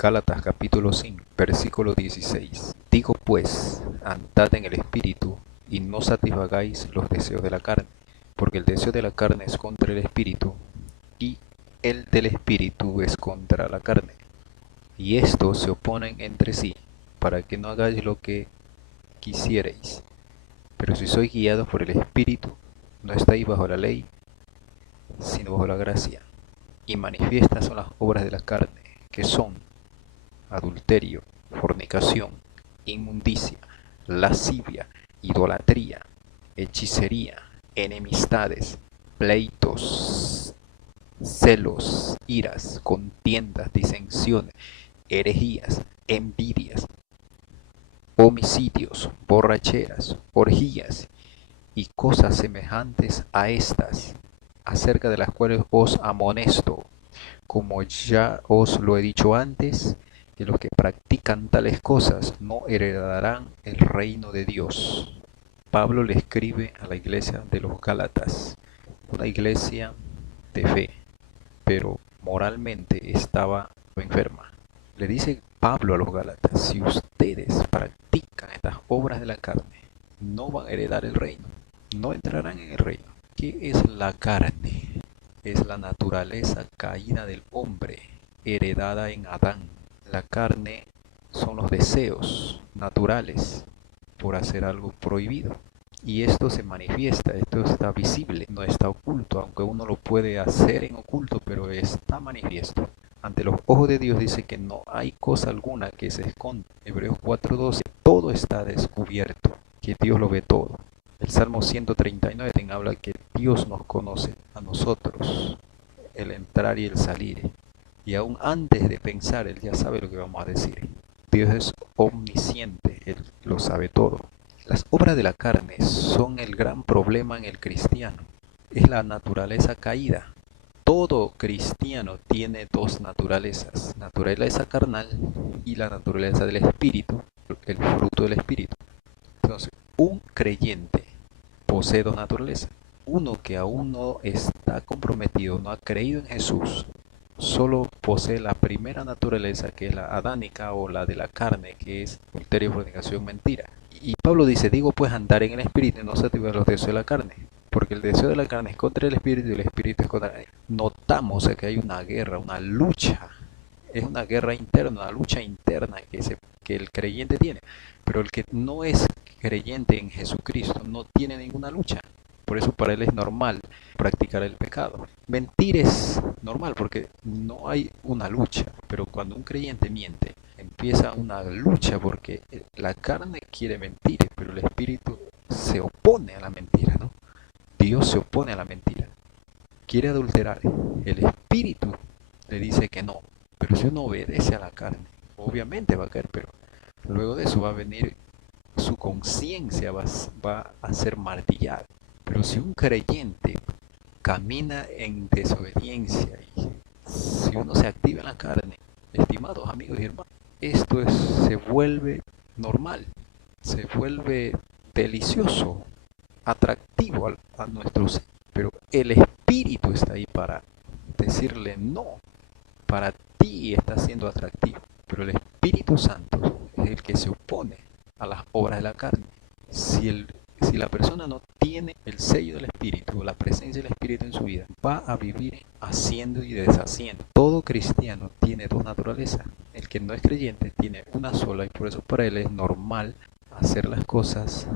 Gálatas capítulo 5, versículo 16. Digo pues, andad en el Espíritu, y no satisfagáis los deseos de la carne, porque el deseo de la carne es contra el Espíritu, y el del Espíritu es contra la carne. Y estos se oponen entre sí, para que no hagáis lo que quisierais. Pero si sois guiados por el Espíritu, no estáis bajo la ley, sino bajo la gracia. Y manifiestas son las obras de la carne, que son adulterio, fornicación, inmundicia, lascivia, idolatría, hechicería, enemistades, pleitos, celos, iras, contiendas, disensiones, herejías, envidias, homicidios, borracheras, orgías y cosas semejantes a estas, acerca de las cuales os amonesto, como ya os lo he dicho antes, que los que practican tales cosas no heredarán el reino de Dios. Pablo le escribe a la iglesia de los Gálatas, una iglesia de fe, pero moralmente estaba enferma. Le dice Pablo a los Gálatas, si ustedes practican estas obras de la carne, no van a heredar el reino, no entrarán en el reino. ¿Qué es la carne? Es la naturaleza caída del hombre, heredada en Adán. La carne son los deseos naturales por hacer algo prohibido. Y esto se manifiesta, esto está visible, no está oculto, aunque uno lo puede hacer en oculto, pero está manifiesto. Ante los ojos de Dios dice que no hay cosa alguna que se esconda. Hebreos 4:12, todo está descubierto, que Dios lo ve todo. El Salmo 139 habla que Dios nos conoce a nosotros, el entrar y el salir. Y aún antes de pensar, Él ya sabe lo que vamos a decir. Dios es omnisciente, Él lo sabe todo. Las obras de la carne son el gran problema en el cristiano. Es la naturaleza caída. Todo cristiano tiene dos naturalezas, naturaleza carnal y la naturaleza del espíritu, el fruto del espíritu. Entonces, un creyente posee dos naturalezas. Uno que aún no está comprometido, no ha creído en Jesús, solo posee la primera naturaleza, que es la adánica o la de la carne, que es adulterio, fornicación, mentira. Y Pablo dice, digo pues andar en el espíritu y no satisfacer los deseos de la carne, porque el deseo de la carne es contra el espíritu y el espíritu es contra la carne. Notamos que hay una guerra, una lucha, es una guerra interna, una lucha interna que el creyente tiene, pero el que no es creyente en Jesucristo no tiene ninguna lucha. Por eso para él es normal practicar el pecado. Mentir es normal porque no hay una lucha, pero cuando un creyente miente, empieza una lucha porque la carne quiere mentir, pero el espíritu se opone a la mentira, ¿no? Dios se opone a la mentira. Quiere adulterar. El espíritu le dice que no, pero si uno obedece a la carne, obviamente va a caer, pero luego de eso va a venir su conciencia, va a ser martillada. Pero si un creyente camina en desobediencia y si uno se activa en la carne, estimados amigos y hermanos, se vuelve normal, se vuelve delicioso, atractivo a nuestro ser. Pero el espíritu está ahí para decirle no, para ti está siendo atractivo. Pero el Espíritu Santo es el que se opone a las obras de la carne. Si la persona no tiene el sello del Espíritu o la presencia del Espíritu en su vida, va a vivir haciendo y deshaciendo. Todo cristiano tiene dos naturalezas. El que no es creyente tiene una sola y por eso para él es normal hacer las cosas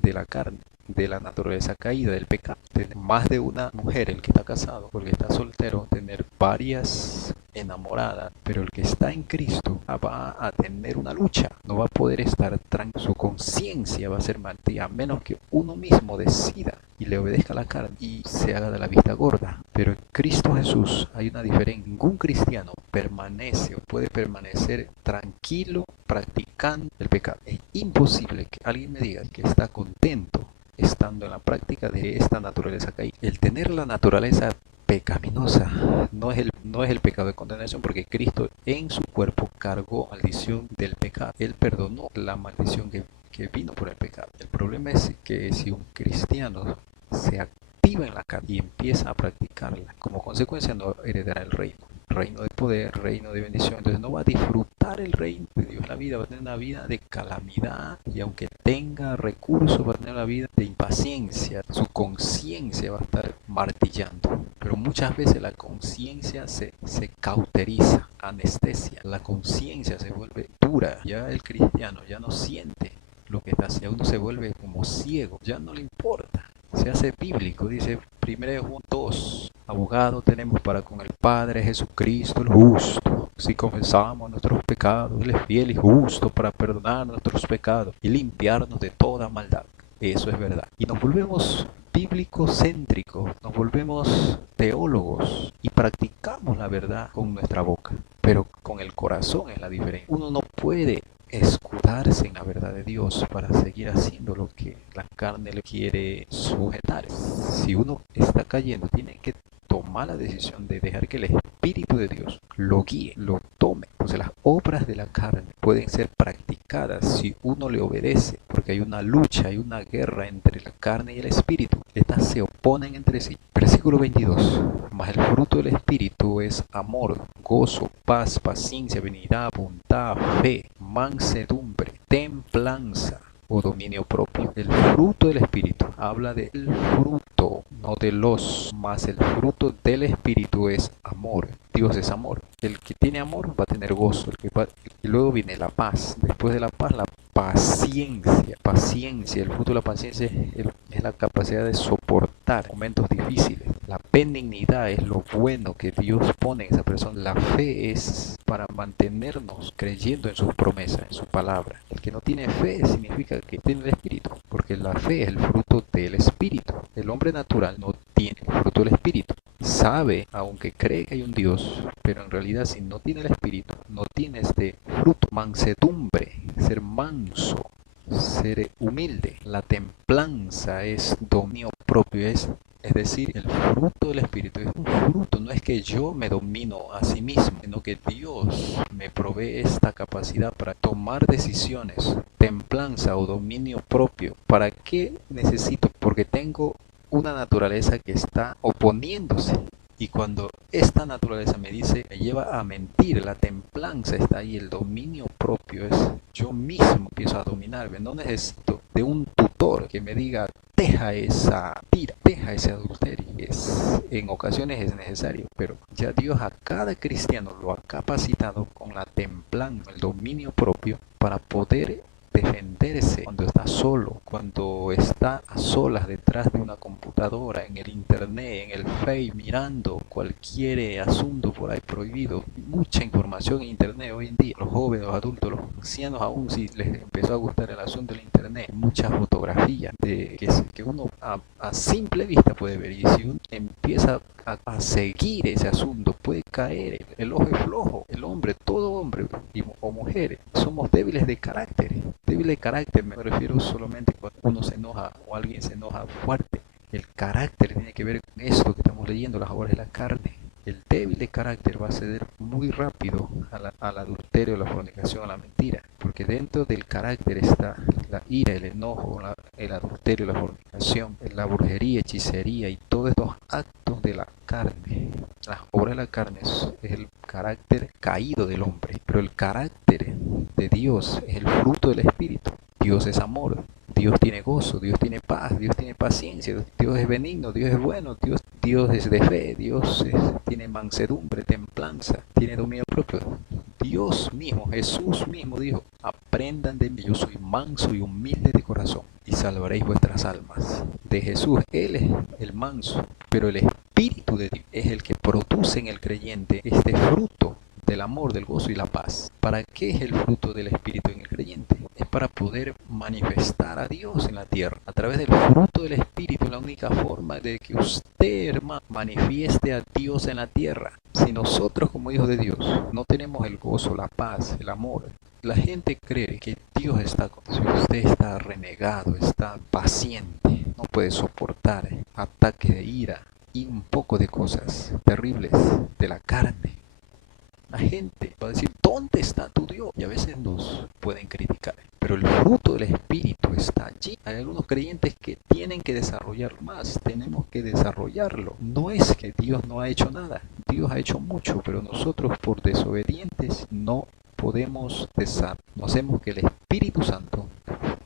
de la carne, de la naturaleza caída, del pecado. Tener más de una mujer, el que está casado, porque está soltero, tener varias enamoradas, pero el que está en Cristo va a tener una lucha, no va a poder estar tranquilo, su conciencia va a ser martilla, a menos que uno mismo decida y le obedezca a la carne y se haga de la vista gorda. Pero en Cristo Jesús hay una diferencia. Ningún cristiano permanece o puede permanecer tranquilo practicando el pecado. Es imposible que alguien me diga que está contento estando en la práctica de esta naturaleza caída. El tener la naturaleza pecaminosa no es el pecado de condenación, porque Cristo en su cuerpo cargó maldición del pecado. Él perdonó la maldición que vino por el pecado. El problema es que si un cristiano se activa en la carne y empieza a practicarla, como consecuencia no heredará el reino. reino de poder, reino de bendición. Entonces no va a disfrutar el reino de Dios en la vida, va a tener una vida de calamidad, y aunque tenga recursos, va a tener una vida de impaciencia. Su conciencia va a estar martillando. Pero muchas veces la conciencia se cauteriza, anestesia. La conciencia se vuelve dura. Ya el cristiano ya no siente lo que está haciendo. Uno se vuelve como ciego, ya no le importa. Se hace bíblico, dice 1 Juan 2, abogado tenemos para con el Padre, Jesucristo el justo. Si confesamos nuestros pecados, Él es fiel y justo para perdonar nuestros pecados y limpiarnos de toda maldad. Eso es verdad. Y nos volvemos bíblicos céntricos, nos volvemos teólogos y practicamos la verdad con nuestra boca, pero con el corazón es la diferencia. Uno no puede escudarse en la verdad de Dios para seguir haciendo lo que la carne le quiere sujetar. Si uno está cayendo, tiene que tomar la decisión de dejar que el Espíritu de Dios lo guíe, lo tome. Entonces las obras de la carne pueden ser practicadas si uno le obedece, porque hay una lucha, hay una guerra entre la carne y el Espíritu. Estas se oponen entre sí. Versículo 22. Mas el fruto del Espíritu es amor, gozo, paz, paciencia, benignidad, bondad, fe, mansedumbre, templanza o dominio propio. El fruto del Espíritu habla del fruto, no de los, más el fruto del Espíritu es amor. Dios es amor. El que tiene amor va a tener gozo. Y luego viene la paz. Después de la paz, la paciencia. Paciencia. El fruto de la paciencia es la capacidad de soportar momentos difíciles. La benignidad es lo bueno que Dios pone en esa persona. La fe es para mantenernos creyendo en sus promesas, en su palabra. El que no tiene fe significa que tiene el Espíritu, porque la fe es el fruto del Espíritu. El hombre natural no tiene el fruto del Espíritu. Sabe, aunque cree que hay un Dios, pero en realidad si no tiene el Espíritu, no tiene este fruto. Mansedumbre, ser manso, ser humilde. La templanza es dominio propio, es decir, el fruto del Espíritu es un fruto. No es que yo me domino a sí mismo, sino que Dios me provee esta capacidad para tomar decisiones. Templanza o dominio propio. ¿Para qué necesito? Porque tengo una naturaleza que está oponiéndose. Y cuando esta naturaleza me dice, me lleva a mentir, la templanza está ahí, el dominio propio es yo mismo empiezo a dominarme. No necesito de un tutor que me diga, deja esa tira, deja ese adulterio. En ocasiones es necesario, pero ya Dios a cada cristiano lo ha capacitado con la templanza, el dominio propio, para poder defenderse cuando está solo, cuando está a solas detrás de una computadora, en el internet, en el Face, mirando cualquier asunto por ahí prohibido. Mucha información en internet hoy en día. Los jóvenes, los adultos, los ancianos, aún si les empezó a gustar el asunto del internet, muchas fotografías que uno a simple vista puede ver, y si uno empieza a seguir ese asunto puede caer. El ojo es flojo. El hombre, todo hombre o mujer, somos débiles de carácter. Débil de carácter me refiero solamente cuando uno se enoja o alguien se enoja fuerte. El carácter tiene que ver con esto que estamos leyendo, las obras de la carne. El débil de carácter va a ceder muy rápido al adulterio, a la fornicación, a la mentira, porque dentro del carácter está la ira, el enojo, el adulterio, la fornicación, la brujería, hechicería y todos estos actos de la carne. Las obras de la carne es el carácter caído del hombre, pero el carácter de Dios es el fruto del Espíritu. Dios es amor, Dios tiene gozo, Dios tiene paz, Dios tiene paciencia, Dios es benigno, Dios es bueno, Dios es de fe, tiene mansedumbre, templanza, tiene dominio propio. Dios mismo, Jesús mismo dijo, aprendan de mí, yo soy manso y humilde de corazón y salvaréis vuestras almas. De Jesús, Él es el manso, pero el Espíritu de Dios es el que produce en el creyente este fruto del amor, del gozo y la paz. ¿Para qué es el fruto del Espíritu en el creyente? Es para poder manifestar a Dios en la tierra. A través del fruto del Espíritu es la única forma de que usted, hermano, manifieste a Dios en la tierra. Si nosotros como hijos de Dios no tenemos el gozo, la paz, el amor, la gente cree que Dios está con usted. Si usted está renegado, está paciente, no puede soportar ataques de ira y un poco de cosas terribles de la carne, la gente va a decir, ¿dónde está tu Dios? Y a veces nos pueden criticar. Pero el fruto del Espíritu está allí. Hay algunos creyentes que tienen que desarrollar más, tenemos que desarrollarlo. No es que Dios no ha hecho nada, Dios ha hecho mucho, pero nosotros por desobedientes no podemos desarrollar. No hacemos que el Espíritu Santo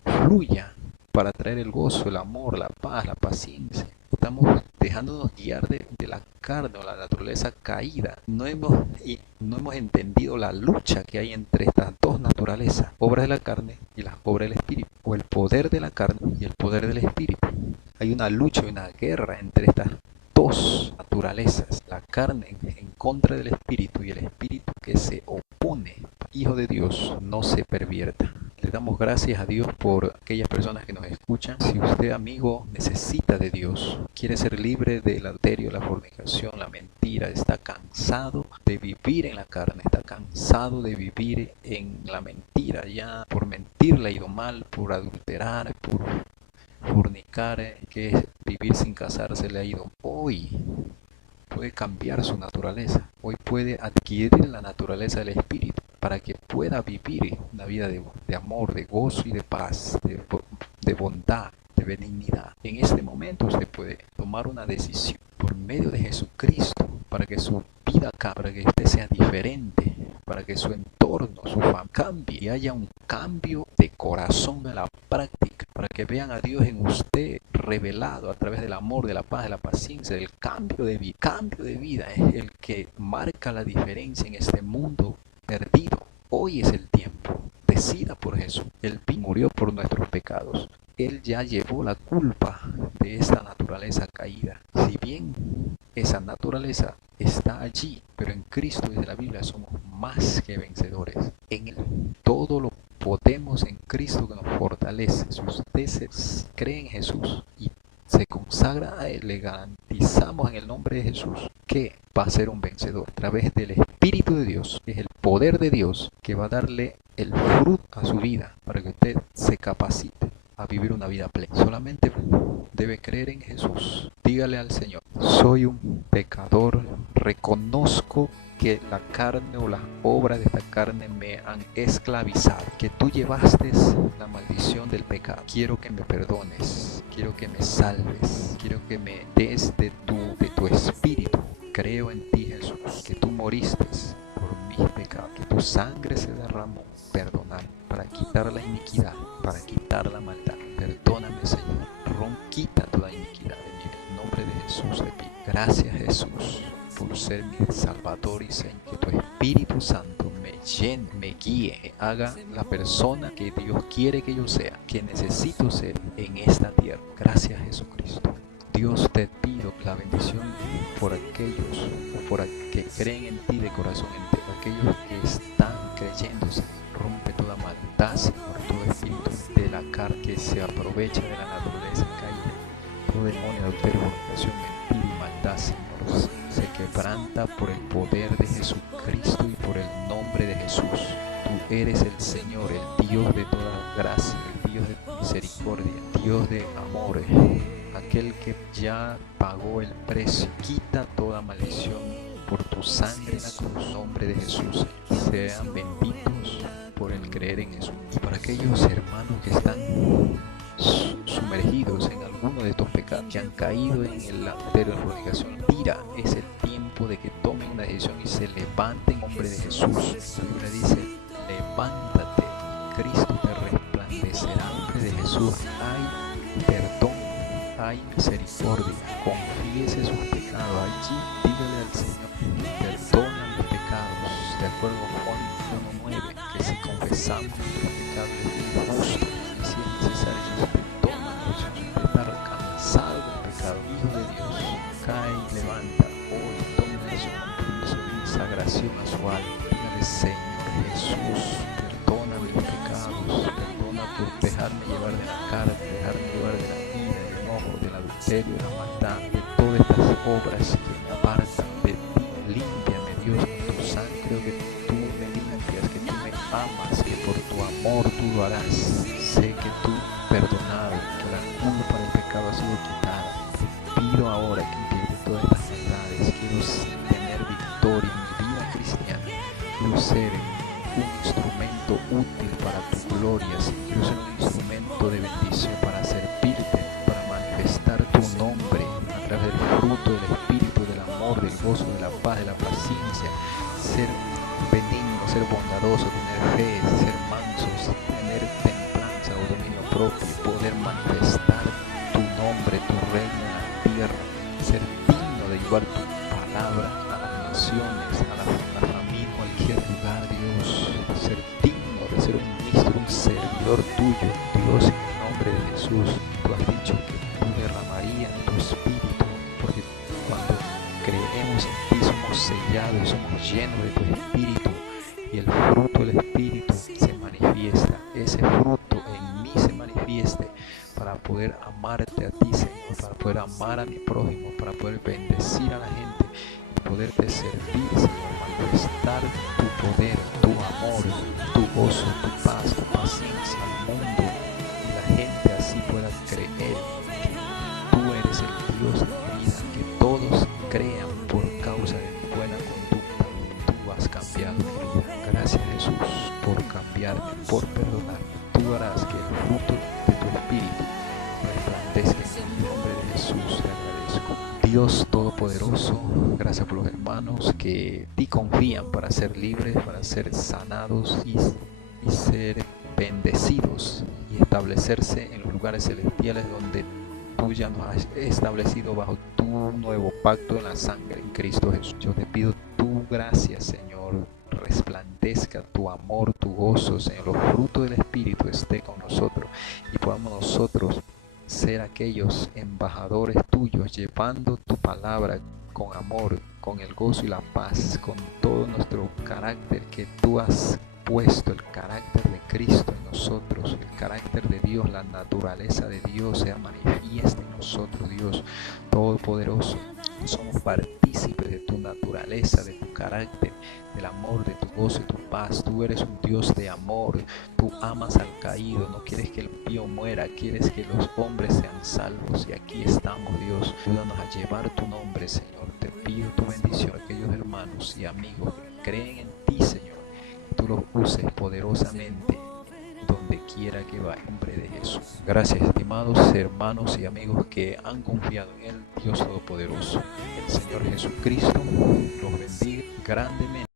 fluya para traer el gozo, el amor, la paz, la paciencia. Estamos dejándonos guiar de la carne o la naturaleza caída. No hemos entendido la lucha que hay entre estas dos naturalezas, obras de la carne y las obras del espíritu, o el poder de la carne y el poder del espíritu. Hay una lucha y una guerra entre estas dos naturalezas, la carne en contra del espíritu y el espíritu que se opone. Hijo de Dios, no se pervierta. Le damos gracias a Dios por aquellas personas que nos escuchan. Si usted, amigo, necesita de Dios, quiere ser libre del adulterio, la fornicación, la mentira, está cansado de vivir en la carne, está cansado de vivir en la mentira, ya por mentir le ha ido mal, por adulterar, por fornicar, que es vivir sin casarse, le ha ido. Hoy puede cambiar su naturaleza, hoy puede adquirir la naturaleza del espíritu para que pueda vivir una vida de amor, de gozo y de paz, de bondad, de benignidad. En este momento usted puede tomar una decisión por medio de Jesucristo para que su vida cambie, para que usted sea diferente, para que su entorno, su familia cambie y haya un cambio de corazón en la práctica, para que vean a Dios en usted revelado a través del amor, de la paz, de la paciencia, del cambio de vida. Cambio de vida es el que marca la diferencia en este mundo perdido. Hoy es el tiempo. Decida por Jesús. Él murió por nuestros pecados. Él ya llevó la culpa de esta naturaleza caída. Si bien esa naturaleza está allí, pero en Cristo, dice la Biblia, somos más que vencedores. En Él todo lo podemos en Cristo que nos fortalece. Si usted cree en Jesús y se consagra a Él, le garantizamos en el nombre de Jesús que va a ser un vencedor a través del Espíritu de Dios. Es el poder de Dios que va a darle el fruto a su vida para que usted se capacite a vivir una vida plena. Solamente debe creer en Jesús. Dígale al Señor: soy un pecador, reconozco que la carne o las obras de esta carne me han esclavizado, que tú llevaste la maldición del pecado. Quiero que me perdones, quiero que me salves, quiero que me des de tu espíritu. Creo en ti, Jesús, que tú moriste por mis pecados, que tu sangre se derramó, perdonar, para quitar la iniquidad, para quitar la maldad. Perdóname, Señor, quita toda iniquidad de mí. En el nombre de Jesús te pido. Gracias, Jesús, por ser mi Salvador y Señor. Que tu Espíritu Santo me llene, me guíe, me haga la persona que Dios quiere que yo sea, que necesito ser en esta tierra. Gracias, Jesucristo. Dios, te pido la bendición por aquellos que creen en ti de corazón entero, aquellos que están creyéndose. Rompe toda maldad, Señor, todo espíritu de la carne que se aprovecha de la naturaleza caída, todo demonio de adulterio, fornicación, mentira y maldad, Señor, se quebranta por el poder de Jesucristo y por el nombre de Jesús. Tú eres el Señor, el Dios de toda gracia, el Dios de misericordia, Dios de amor, aquel que ya pagó el precio. Quita toda maldición por tu sangre en la cruz. En nombre de Jesús, sean benditos por el creer en Jesús. Y para aquellos hermanos que están sumergidos en alguno de estos pecados, que han caído en el adulterio, en fornicación, tira, es el tiempo de que tomen una decisión y se levanten en nombre de Jesús. La Biblia dice: levántate, Cristo te resplandecerá. En nombre de Jesús hay perdón, hay misericordia. Confiese sus pecados allí, dígale al Señor: perdona mis pecados, de acuerdo a Juan 1:9, que si confesamos nuestros pecados es justo, y si es necesario nos perdona. Si usted está cansado del pecado, hijo de Dios, cae y levanta hoy, tome una decisión, compromiso, consagración a su alma. Dígale: Señor Jesús, perdona mis pecados, perdona por dejarme llevar de la carne, dejarme llevar de la ira, del enojo, del adulterio, de la maldad, de todas estas obras que me apartan de ti. Límpiame, Dios, con tu sangre. Creo que tú me limpias, que tú me amas, que por tu amor tú lo harás. Sé que tú perdonado, que la culpa del pecado ha sido quitada. Te pido ahora que limpies todas estas maldades. Quiero tener victoria en mi vida cristiana. Quiero ser un instrumento útil para tu gloria, Señor. Quiero ser un instrumento de bendición para servirte, para manifestar tu nombre a través del fruto del Espíritu, del amor, del gozo, de la paz, de la paciencia, ser benigno, ser bondadoso, tener fe, ser mansos, tener templanza o dominio propio, poder manifestar tu nombre, tu reino en la tierra, ser digno de llevar tu palabra a las naciones, a la familia, a cualquier lugar, Dios, ser digno de ser un ministro, un servidor tuyo, Dios, en el nombre de Jesús. Tú has dicho que tú derramarías tu espíritu, porque cuando creemos en ti somos sellados, somos llenos de tu espíritu, y el fruto del espíritu se manifiesta. Ese fruto en mí se manifieste para poder amarte a ti, Señor, para poder amar a mi prójimo, para poder bendecir a la gente y poderte servir, Señor, manifestar tu poder, tu amor, tu gozo, tu paz, tu paciencia al mundo, y la gente así pueda creer que tú eres el Dios de mi vida, que todos crean por causa de mi buena conducta. Tú has cambiado mi vida. Gracias, Jesús, por cambiarme, por perdonarme. Tú harás que el fruto de tu espíritu resplandezca. En el nombre de Jesús te agradezco. Dios Todopoderoso, gracias por los hermanos que ti confían para ser libres, para ser sanados y ser bendecidos y establecerse en los lugares celestiales donde tú ya nos has establecido bajo tu nuevo pacto en la sangre en Cristo Jesús. Yo te pido tu gracia, Señor, resplandezca tu amor, tu gozo, Señor, los frutos del Espíritu esté con nosotros y podamos nosotros ser aquellos embajadores tuyos, llevando tu palabra con amor, con el gozo y la paz, con todo nuestro carácter que tú has puesto, el carácter de Cristo en nosotros, el carácter de Dios, la naturaleza de Dios sea manifiesta en nosotros, Dios Todopoderoso. Somos partícipes de tu naturaleza, de tu carácter, del amor, de tu gozo y tu paz. Tú eres un Dios de amor, tú amas al caído, no quieres que el impío muera, quieres que los hombres sean salvos, y aquí estamos, Dios. Ayúdanos a llevar tu nombre, Señor. Te pido tu bendición a aquellos hermanos y amigos que creen en ti, Señor, que tú los uses poderosamente donde quiera que vaya, en nombre de Jesús. Gracias, estimados hermanos y amigos que han confiado en el Dios Todopoderoso. El Señor Jesucristo los bendiga grandemente.